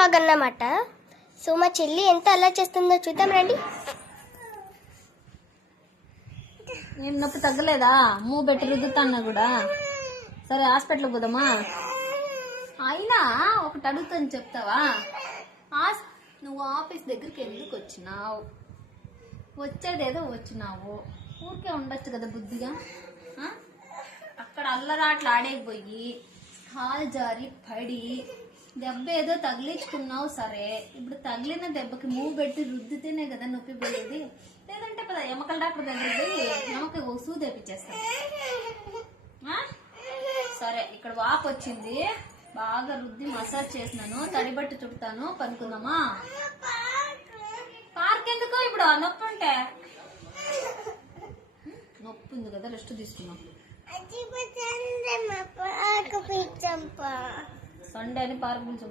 Vlog అన్నమాట. So మా చెల్లి ఎంత అలా చేస్తుందో చూద్దాం రండి. ఏం నొప్పి తగ్గలేదా? మూవ్ పెట్టి రుద్దుతాన్నా కూడా. సరే హాస్పిటల్కి పోదామా? అయినా ఒకటి అడుగుతాను చెప్తావా? నువ్వు ఆఫీస్ దగ్గరికి ఎందుకు వచ్చినావు? వచ్చేదేదో వచ్చినావు, ఊరికే ఉండొచ్చు కదా బుద్ధిగా. అక్కడ అల్లరాట్లు ఆడేకపోయి కాలు జారి పడి దెబ్బ ఏదో తగిలించుకున్నావు. సరే, ఇప్పుడు తగిలిన దెబ్బకి మూవ్ పెట్టి రుద్దితేనే కదా నొప్పి పోయేది. లేదంటే పద ఎమకల డాక్టర్ దగ్గరికి ఎమక సూది తెప్పించేస్తాను. సరే, ఇక్కడ వాపు వచ్చింది, బాగా రుద్ది మసాజ్ చేసినాను, తడిబట్టి చుడతాను, పనుకుందామా? పార్క్ ఎందుకో ఇప్పుడు నొప్పి ఉంటే. నొప్పి ఉంది కదా, రెస్ట్ తీసుకున్నాం. సండే అని పార్క్ పిలిచిపో.